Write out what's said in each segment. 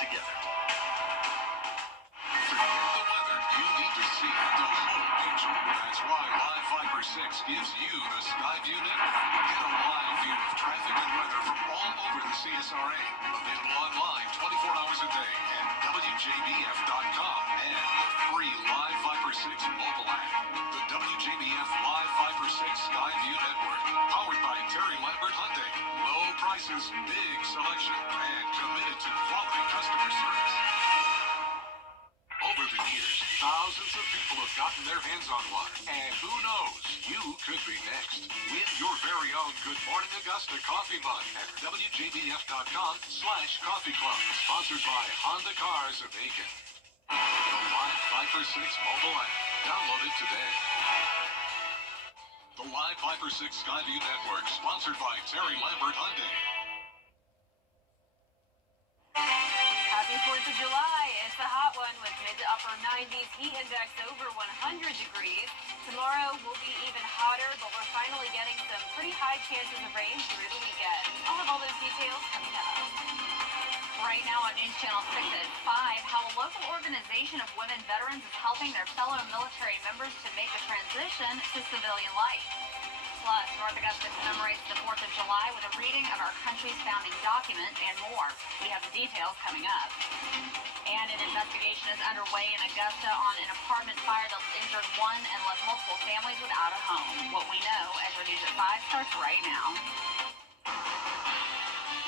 together. Forget the weather. You need to see the whole picture. That's why Live Fiber 6 gives you the Skyview network. Get a live view of traffic and weather from all over the CSRA. Available online 24 hours a day at WJBF.com and the free Live Fiber 6 mobile app. The WJBF Live Fiber 6 Skyview network. Powered by Terry Lambert Hyundai. Low prices, big selection, and committed to quality customer service. Over the years, thousands of people have gotten their hands on one. And who knows, you could be next. Win your very own Good Morning Augusta coffee mug at WJBF.com/coffee club. Sponsored by Honda Cars of Aiken. The Live Fiber 6 mobile app. Download it today. The Live Fiber 6 Skyview Network, sponsored by Terry Lambert Hyundai. Happy 4th of July. It's a hot one with mid to upper 90s, heat index over 100 degrees. Tomorrow will be even hotter, but we're finally getting some pretty high chances of rain through the weekend. I'll have all those details coming up. Right now on News Channel 6 at 5, how a local organization of women veterans is helping their fellow military members to make the transition to civilian life. Plus, North Augusta commemorates the 4th of July with a reading of our country's founding document and more. We have the details coming up. And an investigation is underway in Augusta on an apartment fire that injured one and left multiple families without a home. What we know as our News at 5 starts right now.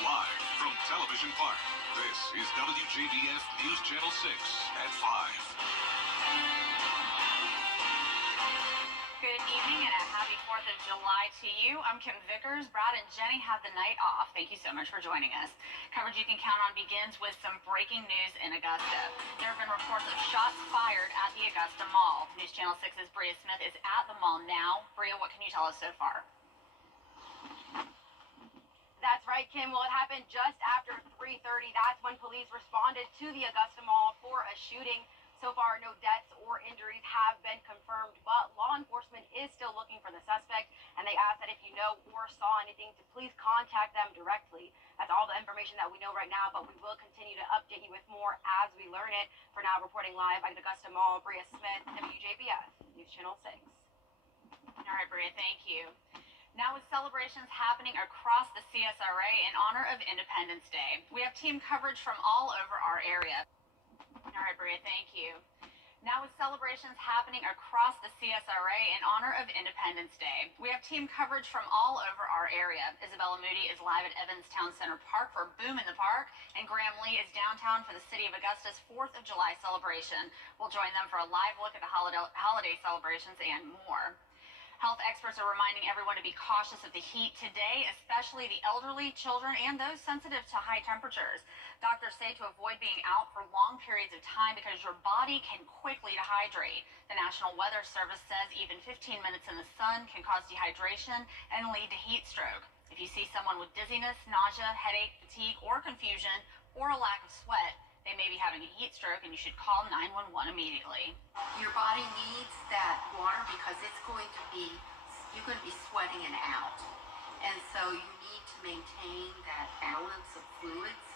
Live from Television Park, this is WJBF News Channel 6 at 5. Good evening and a happy 4th of July to you. I'm Kim Vickers. Brad and Jenny have the night off. Thank you so much for joining us. Coverage you can count on begins with some breaking news in Augusta. There have been reports of shots fired at the Augusta Mall. News Channel 6's Bria Smith is at the mall now. Bria, what can you tell us so far? That's right, Kim. Well, it happened just after 3:30. That's when police responded to the Augusta Mall for a shooting. So far, no deaths or injuries have been confirmed, but law enforcement is still looking for the suspect, and they ask that if you know or saw anything, to please contact them directly. That's all the information that we know right now, but we will continue to update you with more as we learn it. For now, reporting live at Augusta Mall, Bria Smith, WJBF, News Channel 6. All right, Bria, thank you. Now with celebrations happening across the CSRA in honor of Independence Day, we have team coverage from all over our area. All right, Bria, thank you. Now with celebrations happening across the CSRA in honor of Independence Day, we have team coverage from all over our area. Isabella Moody is live at Evans Town Center Park for Boom in the Park, and Graham Lee is downtown for the City of Augusta's 4th of July celebration. We'll join them for a live look at the holiday celebrations and more. Health experts are reminding everyone to be cautious of the heat today, especially the elderly, children, and those sensitive to high temperatures. Doctors say to avoid being out for long periods of time because your body can quickly dehydrate. The National Weather Service says even 15 minutes in the sun can cause dehydration and lead to heat stroke. If you see someone with dizziness, nausea, headache, fatigue, or confusion, or a lack of sweat, they may be having a heat stroke, and you should call 911 immediately. Your body needs that water because you're going to be sweating it out. And so you need to maintain that balance of fluids,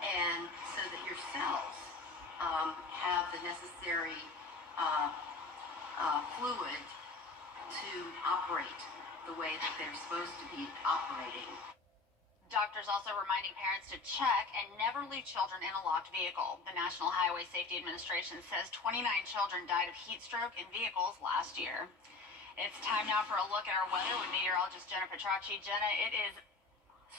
and so that your cells have the necessary fluid to operate the way that they're supposed to be operating. Doctors also reminding parents to check and never leave children in a locked vehicle. The National Highway Safety Administration says 29 children died of heat stroke in vehicles last year. It's time now for a look at our weather with meteorologist Jenna Petracci. Jenna, it is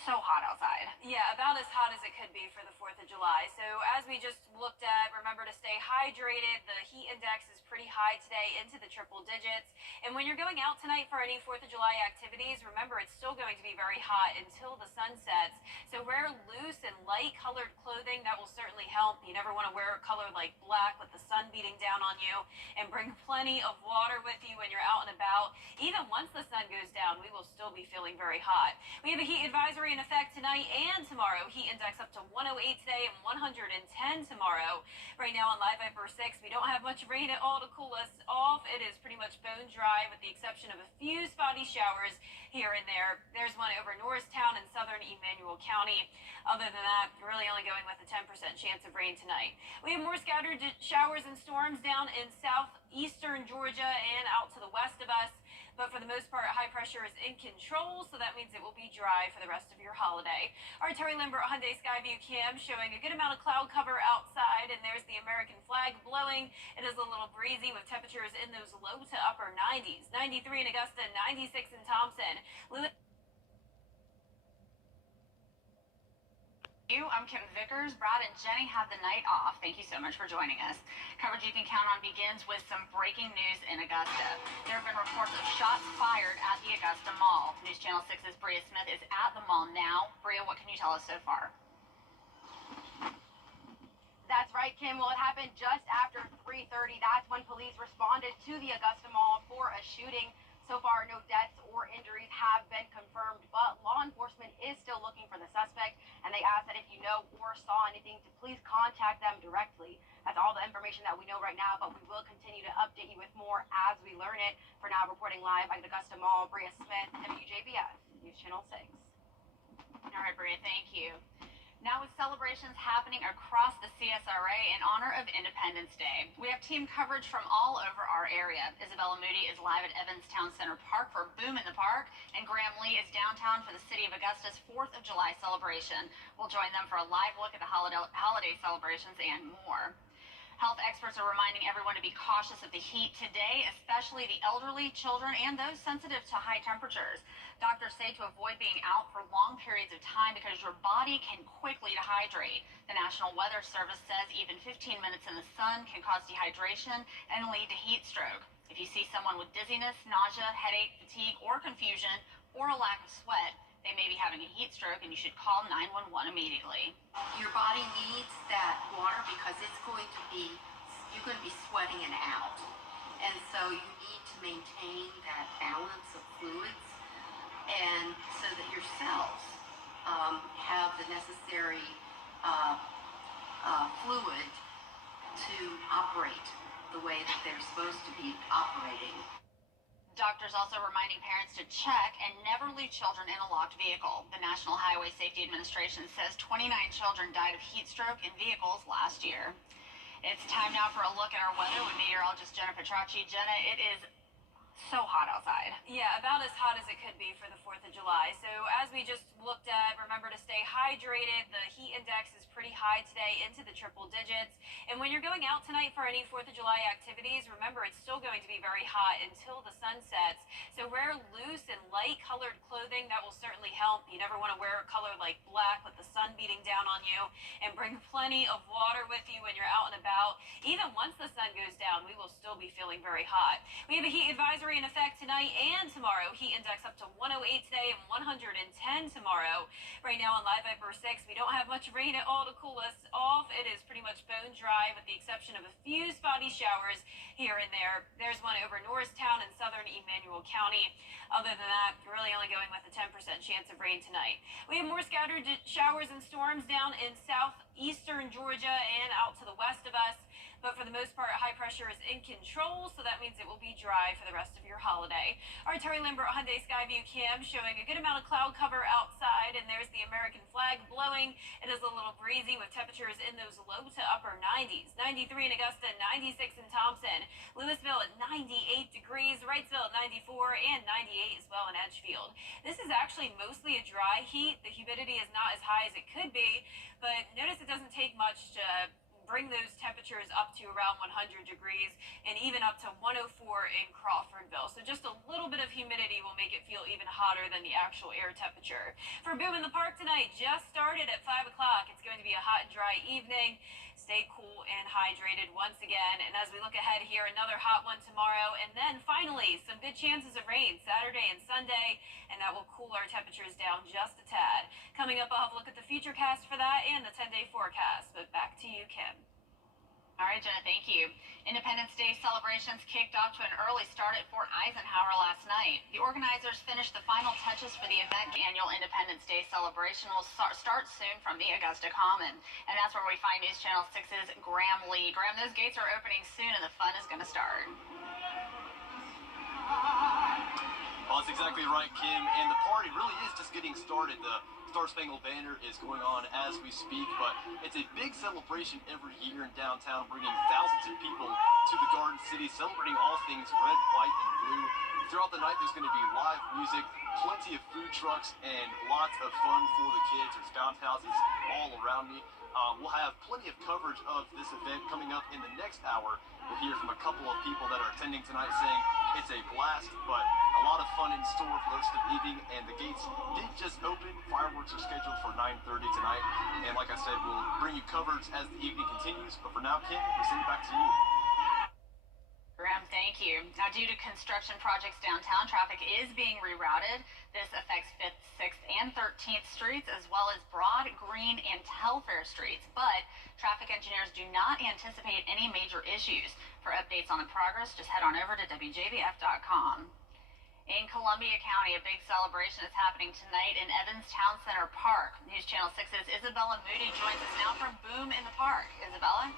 so hot outside. Yeah, about as hot as it could be for the 4th of July. So as we just looked at, remember to stay hydrated. The heat index is pretty high today, into the triple digits. And when you're going out tonight for any 4th of July activities, remember it's still going to be very hot until the sun sets. So wear loose and light colored clothing. That will certainly help. You never want to wear a color like black with the sun beating down on you. And bring plenty of water with you when you're out and about. Even once the sun goes down, we will still be feeling very hot. We have a heat advisory in effect tonight and tomorrow. Heat index up to 108 today. today and 110 tomorrow. Right now on Live Viper 6, we don't have much rain at all to cool us off. It is pretty much bone dry with the exception of a few spotty showers here and there. There's one over Norristown and southern Emmanuel County. Other than that, we're really only going with a 10% chance of rain tonight. We have more scattered showers and storms down in southeastern Georgia and out to the west of us. But for the most part, high pressure is in control, so that means it will be dry for the rest of your holiday. Our Terry Lambert Hyundai Skyview cam showing a good amount of cloud cover outside, and there's the American flag blowing. It is a little breezy with temperatures in those low to upper 90s. 93 in Augusta, 96 in Thompson. I'm Kim Vickers. Brad and Jenny have the night off. Thank you so much for joining us. Coverage you can count on begins with some breaking news in Augusta. There have been reports of shots fired at the Augusta Mall. News Channel 6's Bria Smith is at the mall now. Bria, what can you tell us so far? That's right, Kim. Well, it happened just after 3:30. That's when police responded to the Augusta Mall for a shooting. So far, no deaths or injuries have been confirmed, but law enforcement is still looking for the suspect, and they ask that if you know or saw anything, to please contact them directly. That's all the information that we know right now, but we will continue to update you with more as we learn it. For now, reporting live at Augusta Mall, Bria Smith, WJBF, News Channel 6. All right, Bria, thank you. Now with celebrations happening across the CSRA in honor of Independence Day, we have team coverage from all over our area. Isabella Moody is live at Evanstown Center Park for Boom in the Park, and Graham Lee is downtown for the City of Augusta's 4th of July celebration. We'll join them for a live look at the holiday celebrations and more. Health experts are reminding everyone to be cautious of the heat today, especially the elderly, children, and those sensitive to high temperatures. Doctors say to avoid being out for long periods of time because your body can quickly dehydrate. The National Weather Service says even 15 minutes in the sun can cause dehydration and lead to heat stroke. If you see someone with dizziness, nausea, headache, fatigue, or confusion, or a lack of sweat, they may be having a heat stroke, and you should call 911 immediately. Your body needs that water because you're going to be sweating it out. And so you need to maintain that balance of fluids, and so that your cells have the necessary fluid to operate the way that they're supposed to be operating. Doctors also reminding parents to check and never leave children in a locked vehicle. The National Highway Safety Administration says 29 children died of heat stroke in vehicles last year. It's time now for a look at our weather with meteorologist Jenna Petracci. Jenna, it is so hot outside. Yeah, about as hot as it could be for the 4th of July. So as we just looked at, remember to stay hydrated. The heat index is pretty high today, into the triple digits. And when you're going out tonight for any 4th of July activities, remember it's still going to be very hot until the sun sets. So wear loose and light colored clothing. That will certainly help. You never want to wear a color like black with the sun beating down on you. And bring plenty of water with you when you're out and about. Even once the sun goes down, we will still be feeling very hot. We have a heat advisory in effect tonight and tomorrow. Heat index up to 108 today and 110 tomorrow. Right now on Live Viper 6, we don't have much rain at all to cool us off. It is pretty much bone dry with the exception of a few spotty showers here and there. There's one over Norristown and southern Emmanuel County. Other than that, we're really only going with a 10% chance of rain tonight. We have more scattered showers and storms down in southeastern Georgia and out to the west of us. But for the most part, high pressure is in control, so that means it will be dry for the rest of your holiday. Our Terry Lambert Hyundai Skyview cam showing a good amount of cloud cover outside, and there's the American flag blowing. It is a little breezy with temperatures in those low to upper 90s. 93 in Augusta, 96 in Thompson. Louisville at 98 degrees, Wrightsville at 94, and 98 as well in Edgefield. This is actually mostly a dry heat. The humidity is not as high as it could be, but notice it doesn't take much to bring those temperatures up to around 100 degrees and even up to 104 in Crawfordville. So just a little bit of humidity will make it feel even hotter than the actual air temperature. For Boom in the Park tonight, just started at 5 o'clock. It's going to be a hot and dry evening. Stay cool and hydrated once again. And as we look ahead here, another hot one tomorrow. And then finally, some good chances of rain Saturday and Sunday. And that will cool our temperatures down just a tad. Coming up, I'll have a look at the futurecast for that and the 10-day forecast. But back to you, Kim. All right, Jenna, thank you. Independence Day celebrations kicked off to an early start at Fort Eisenhower last night. The organizers finished the final touches for the event. The annual Independence Day celebration will start soon from the Augusta Common. And that's where we find News Channel 6's Graham Lee. Graham, those gates are opening soon and the fun is going to start. Well, that's exactly right, Kim. And the party really is just getting started. The Star Spangled Banner is going on as we speak, but it's a big celebration every year in downtown, bringing thousands of people to the Garden City, celebrating all things red, white, and blue. Throughout the night, there's going to be live music, plenty of food trucks, and lots of fun for the kids. There's bounce houses all around me. We'll have plenty of coverage of this event coming up in the next hour. We'll hear from a couple of people that are attending tonight saying it's a blast, but a lot of fun in store for the rest of the evening. And the gates did just open. Fireworks are scheduled for 9:30 tonight. And like I said, we'll bring you coverage as the evening continues. But for now, Kim, we send it back to you. Graham, thank you. Now, due to construction projects downtown, traffic is being rerouted. This affects 5th, 6th, and 13th Streets, as well as Broad, Green, and Telfair Streets. But traffic engineers do not anticipate any major issues. For updates on the progress, just head on over to WJBF.com. In Columbia County, a big celebration is happening tonight in Evans Town Center Park. News Channel 6's Isabella Moody joins us now from Boom in the Park. Isabella?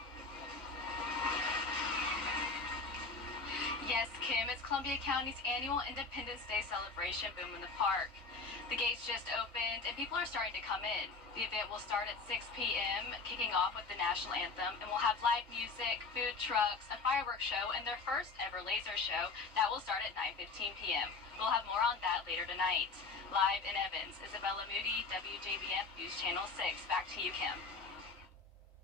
Yes, Kim, it's Columbia County's annual Independence Day celebration, Boom in the Park. The gates just opened and people are starting to come in. The event will start at 6 p.m., kicking off with the national anthem, and we'll have live music, food trucks, a fireworks show, and their first ever laser show that will start at 9:15 p.m. We'll have more on that later tonight. Live in Evans, Isabella Moody, WJBF News Channel 6. Back to you, Kim.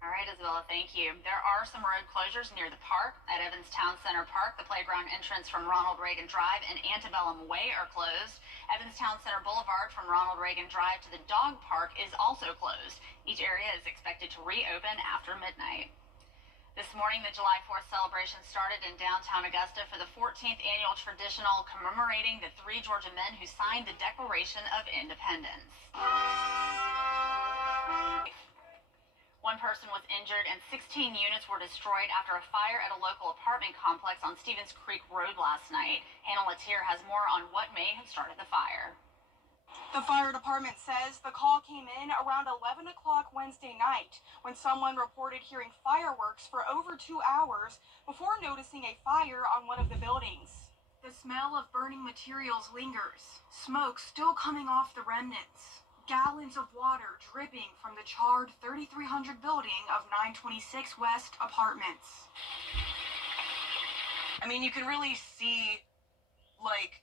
All right, Isabella, thank you. There are some road closures near the park. At Evans Town Center Park, the playground entrance from Ronald Reagan Drive and Antebellum Way are closed. Evans Town Center Boulevard from Ronald Reagan Drive to the dog park is also closed. Each area is expected to reopen after midnight. This morning, the July 4th celebration started in downtown Augusta for the 14th annual traditional commemorating the 3 Georgia men who signed the Declaration of Independence. One person was injured and 16 units were destroyed after a fire at a local apartment complex on Stevens Creek Road last night. Hannah Latier has more on what may have started the fire. The fire department says the call came in around 11 o'clock Wednesday night when someone reported hearing fireworks for over 2 hours before noticing a fire on one of the buildings. The smell of burning materials lingers, smoke still coming off the remnants. Gallons of water dripping from the charred 3300 building of 926 West Apartments. I mean, you can really see,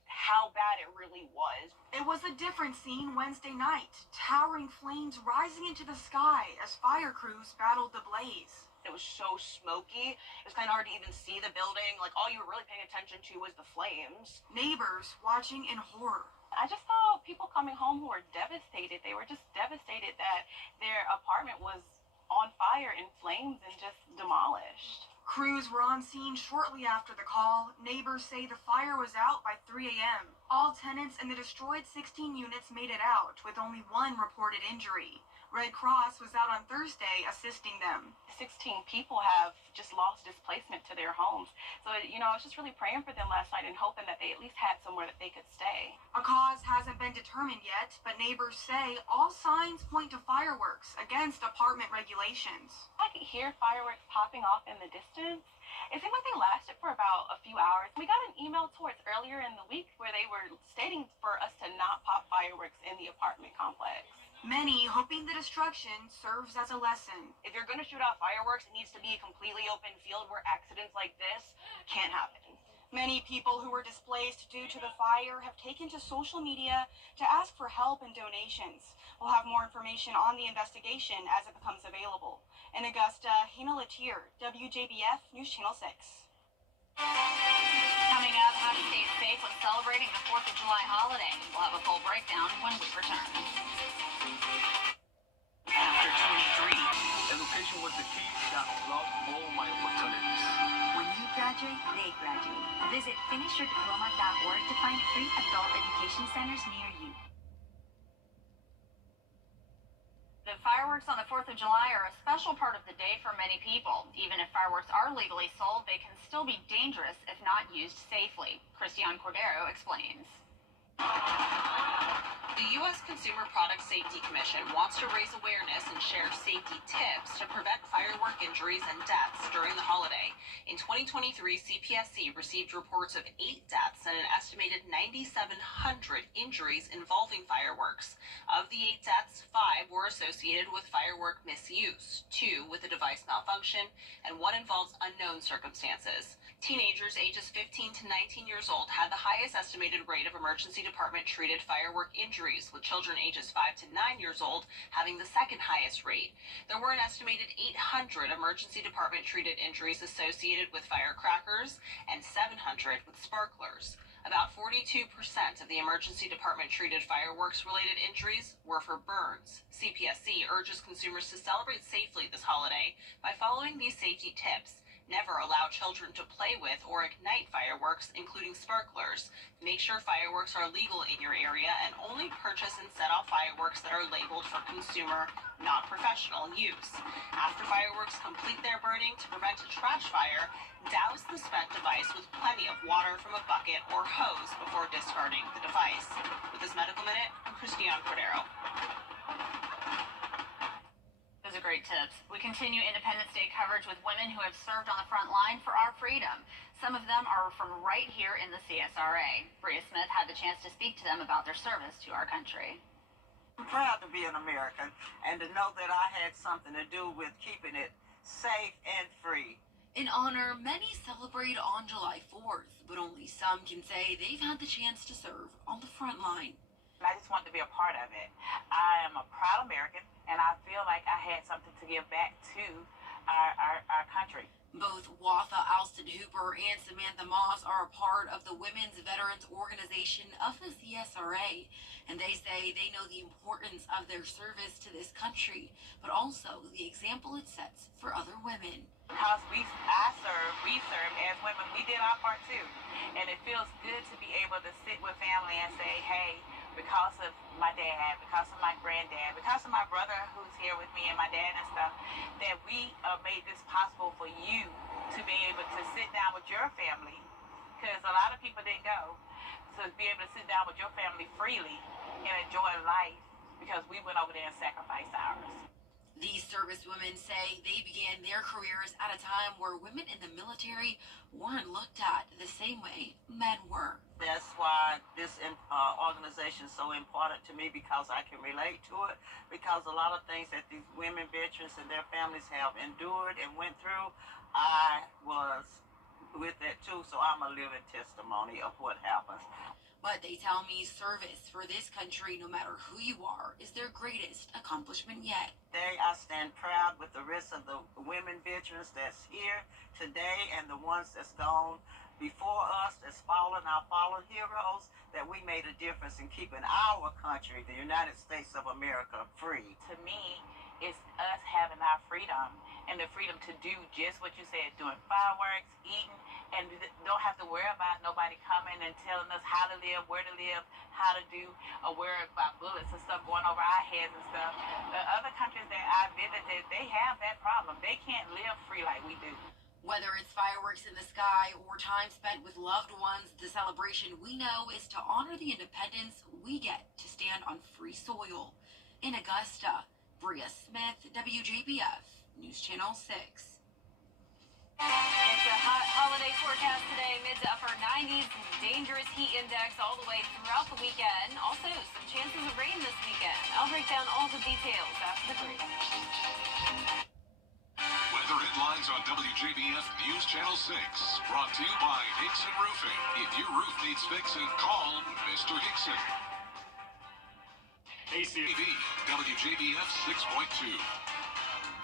how bad it really was. It was a different scene Wednesday night. Towering flames rising into the sky as fire crews battled the blaze. It was so smoky. It was kind of hard to even see the building. All you were really paying attention to was the flames. Neighbors watching in horror. I just saw people coming home who were devastated. They were just devastated that their apartment was on fire in flames and just demolished. Crews were on scene shortly after the call. Neighbors say the fire was out by 3 a.m. All tenants in the destroyed 16 units made it out, with only one reported injury. Red Cross was out on Thursday assisting them. 16 people have just lost displacement to their homes. So, I was just really praying for them last night and hoping that they at least had somewhere that they could stay. A cause hasn't been determined yet, but neighbors say all signs point to fireworks against apartment regulations. I could hear fireworks popping off in the distance. It seemed like they lasted for about a few hours. We got an email towards earlier in the week where they were stating for us to not pop fireworks in the apartment complex. Many hoping the destruction serves as a lesson. If you're going to shoot out fireworks, it needs to be a completely open field where accidents like this can't happen. Many people who were displaced due to the fire have taken to social media to ask for help and donations. We'll have more information on the investigation as it becomes available. In Augusta, Hannah Latier, WJBF News Channel 6. Coming up, how to stay safe when celebrating the 4th of July holiday. We'll have a full breakdown when we return. After 23, education was the key that unlocked all my opportunities. When you graduate, they graduate. Visit finishyourdiploma.org to find free adult education centers near you. The fireworks Fireworks on the 4th of July are a special part of the day for many people. Even if fireworks are legally sold, they can still be dangerous if not used safely. Christian Cordero explains. The U.S. Consumer Product Safety Commission wants to raise awareness and share safety tips to prevent firework injuries and deaths during the holiday. In 2023, CPSC received reports of 8 deaths and an estimated 9,700 injuries involving fireworks. Of the 8 deaths, 5 were associated with firework misuse, 2 with a device malfunction, and 1 involves unknown circumstances. Teenagers ages 15 to 19 years old had the highest estimated rate of emergency department treated firework injuries, with children ages 5 to 9 years old having the second highest rate. There were an estimated 800 emergency department treated injuries associated with firecrackers and 700 with sparklers. About 42% of the emergency department treated fireworks related injuries were for burns. CPSC urges consumers to celebrate safely this holiday by following these safety tips. Never allow children to play with or ignite fireworks, including sparklers. Make sure fireworks are legal in your area and only purchase and set off fireworks that are labeled for consumer, not professional use. After fireworks complete their burning, to prevent a trash fire, douse the spent device with plenty of water from a bucket or hose before discarding the device. With this Medical Minute, I'm Christian Cordero. Those are great tips. We continue Independence Day coverage with women who have served on the front line for our freedom. Some of them are from right here in the CSRA. Bria Smith had the chance to speak to them about their service to our country. I'm proud to be an American and to know that I had something to do with keeping it safe and free. In honor, many celebrate on July 4th, but only some can say they've had the chance to serve on the front line. I just want to be a part of it. I am a proud American, and I feel like I had something to give back to our country. Both Watha Alston Hooper and Samantha Moss are a part of the Women's Veterans Organization of the CSRA, and they say they know the importance of their service to this country, but also the example it sets for other women. Because we serve as women, we did our part too, and it feels good to be able to sit with family and say, hey, because of my dad, because of my granddad, because of my brother who's here with me and my dad and stuff, that we made this possible for you to be able to sit down with your family, because a lot of people didn't go. So to be able to sit down with your family freely and enjoy life, because we went over there and sacrificed ours. These servicewomen say they began their careers at a time where women in the military weren't looked at the same way men were. That's why this organization is so important to me, because I can relate to it, because a lot of things that these women veterans and their families have endured and went through, I was with that too, so I'm a living testimony of what happens. But they tell me service for this country, no matter who you are, is their greatest accomplishment yet. Today, I stand proud with the rest of the women veterans that's here today and the ones that's gone before us, that's fallen, our fallen heroes, that we made a difference in keeping our country, the United States of America, free. To me, it's us having our freedom and the freedom to do just what you said, doing fireworks, eating, and don't have to worry about nobody coming and telling us how to live, where to live, how to do, or worry about bullets and stuff going over our heads and stuff. The other countries that I visited, they have that problem. They can't live free like we do. Whether it's fireworks in the sky or time spent with loved ones, the celebration we know is to honor the independence we get to stand on free soil. In Augusta, Bria Smith, WJBF, News Channel 6. It's a hot holiday forecast today, mid to upper 90s, dangerous heat index all the way throughout the weekend. Also, some chances of rain this weekend. I'll break down all the details after the break. Weather headlines on WJBF News Channel 6. Brought to you by Hickson Roofing. If your roof needs fixing, call Mr. Hickson. ACV, WJBF 6.2.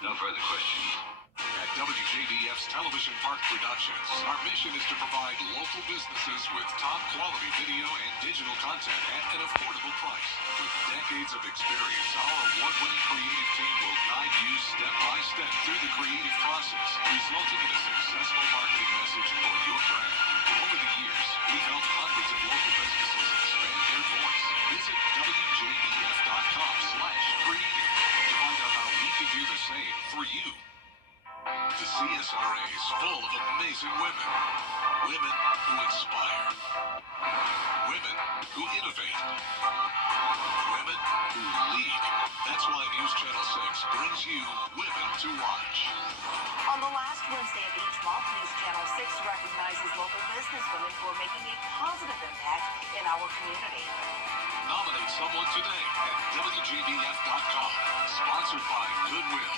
No further questions. At WJBF's Television Park Productions, our mission is to provide local businesses with top quality video and digital content at an affordable price. With decades of experience, our award-winning creative team will guide you step by step through the creative process, resulting in a successful marketing message for your brand. Over the years, we've helped hundreds of local businesses expand their voice. Visit WJBF.com/creative to find out how we The CSRA is full of amazing women. Women who inspire. Women who innovate. Women who lead. That's why News Channel 6 brings you Women to Watch. On the last Wednesday of each month, News Channel 6 recognizes local businesswomen who are making a positive impact in our community. Nominate someone today at WJBF.com. Sponsored by Goodwill.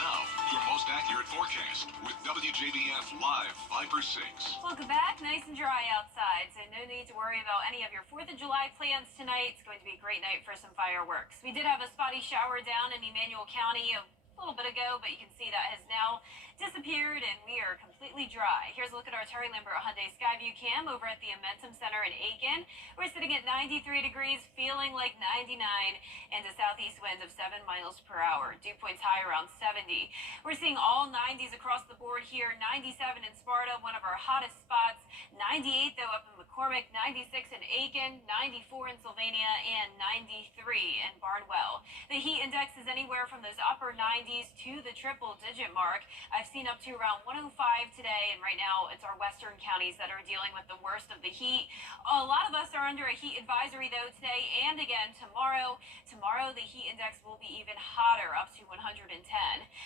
Now, your most accurate forecast with WJBF Live Viper 6. Welcome back. Nice and dry outside, so no need to worry about any of your 4th of July plans tonight. It's going to be a great night for some fireworks. We did have a spotty shower down in Emmanuel County a little bit ago, but you can see that has now disappeared and we are completely dry. Here's a look at our Terry Lambert Hyundai Skyview cam over at the Amentum Center in Aiken. We're sitting at 93 degrees, feeling like 99, and a southeast wind of 7 miles per hour. Dew points high around 70. We're seeing all 90s across the board here. 97 in Sparta, one of our hottest spots. 98 though up in McCormick, 96 in Aiken, 94 in Sylvania, and 93 in Barnwell. The heat index is anywhere from those upper 90s to the triple-digit mark. I've seen up to around 105 today, and right now it's our western counties that are dealing with the worst of the heat. A lot of us are under a heat advisory though today and again tomorrow. Tomorrow the heat index will be even hotter, up to 110.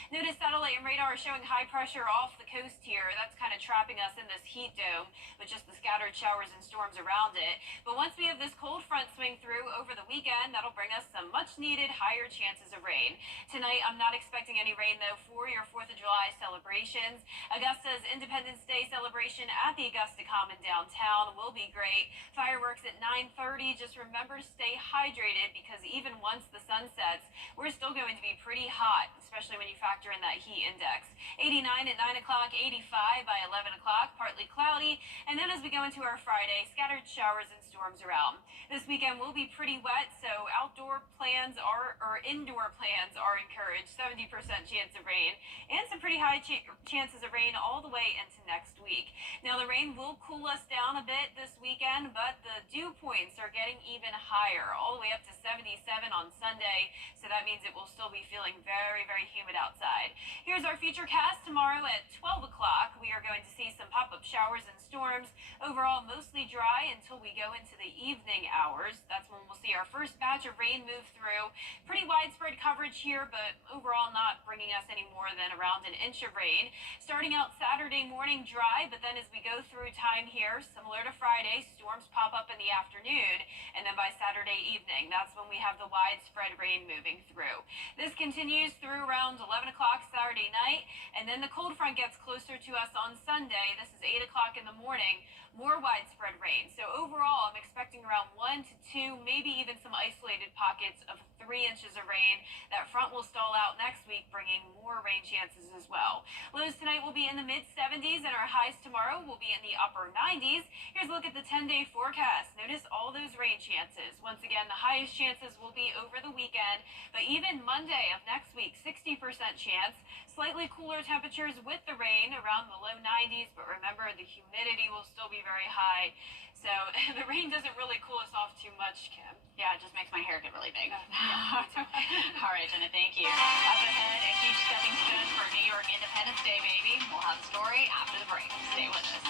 Notice satellite and radar are showing high pressure off the coast here. That's kind of trapping us in this heat dome with just the scattered showers and storms around it. But once we have this cold front swing through over the weekend, that'll bring us some much needed higher chances of rain. Tonight I'm not expecting any rain though for your 4th of July celebrations. Augusta's Independence Day celebration at the Augusta Common downtown will be great. Fireworks at 9:30. Just remember to stay hydrated because even once the sun sets, we're still going to be pretty hot, especially when you factor in that heat index. 89 at 9 o'clock, 85 by 11 o'clock, partly cloudy. And then as we go into our Friday, scattered showers and storms around. This weekend will be pretty wet, so outdoor plans or indoor plans are encouraged. 70% chance of rain and some pretty high chances of rain all the way into next week. Now the rain will cool us down a bit this weekend, but the dew points are getting even higher, all the way up to 77 on Sunday. So that means it will still be feeling very, very humid outside. Here's our future cast tomorrow at 12 o'clock. We are going to see some pop-up showers and storms. Overall, mostly dry until we go into the evening hours. That's when we'll see our first batch of rain move through. Pretty widespread coverage here, but overall not bringing us any more than around an inch of rain. Starting out Saturday morning dry, but then as we go through time here, similar to Friday, storms pop up in the afternoon, and then by Saturday evening, that's when we have the widespread rain moving through. This continues through around 11 o'clock Saturday night, and then the cold front gets closer to us on Sunday. This is 8 o'clock in the morning. More widespread rain. So overall, I'm expecting around 1 to 2, maybe even some isolated pockets of 3 inches of rain. That front will stall out next week, bringing more rain chances as well. Lows tonight will be in the mid-70s, and our highs tomorrow will be in the upper 90s. Here's a look at the 10-day forecast. Notice all those rain chances. Once again, the highest chances will be over the weekend, but even Monday of next week, 60% chance. Slightly cooler temperatures with the rain around the low 90s, but remember the humidity will still be very high. So the rain doesn't really cool us off too much, Kim. Yeah, it just makes my hair get really big. All right, Jenna, thank you. Up ahead, a huge stepping stone for New York Independence Day, baby. We'll have a story after the break. Stay with us.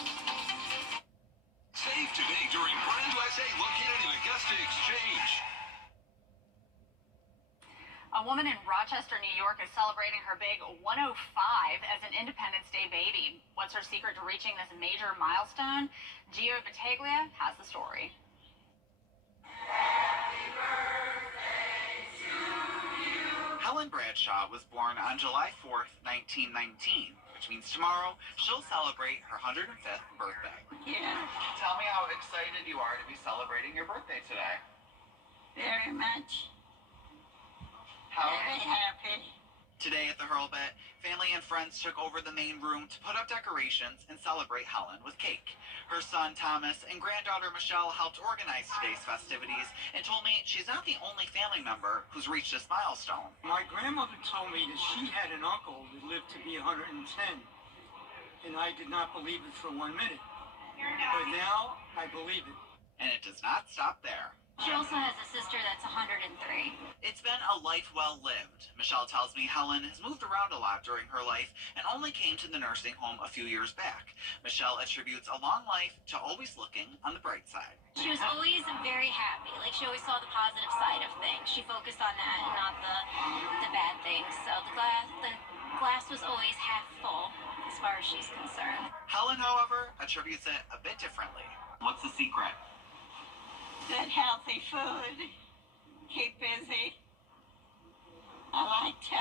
Save today during Brand USA located in Augusta Exchange. A woman in Rochester, New York is celebrating her big 105 as an Independence Day baby. What's her secret to reaching this major milestone? Gio Battaglia has the story. Helen Bradshaw was born on July 4th, 1919, which means tomorrow she'll celebrate her 105th birthday. Yeah. Tell me how excited you are to be celebrating your birthday today. Very much. Very happy. Today at the Hurlbut, family and friends took over the main room to put up decorations and celebrate Helen with cake. Her son Thomas and granddaughter Michelle helped organize today's festivities and told me she's not the only family member who's reached this milestone. My grandmother told me that she had an uncle that lived to be 110, and I did not believe it for 1 minute. But now I believe it. And it does not stop there. She also has a sister that's 103. It's been a life well lived. Michelle tells me Helen has moved around a lot during her life and only came to the nursing home a few years back. Michelle attributes a long life to always looking on the bright side. She was always very happy. Like, she always saw the positive side of things. She focused on that and not the bad things. So the glass was always half full as far as she's concerned. Helen, however, attributes it a bit differently. What's the secret? Good, healthy food. Keep busy. I like to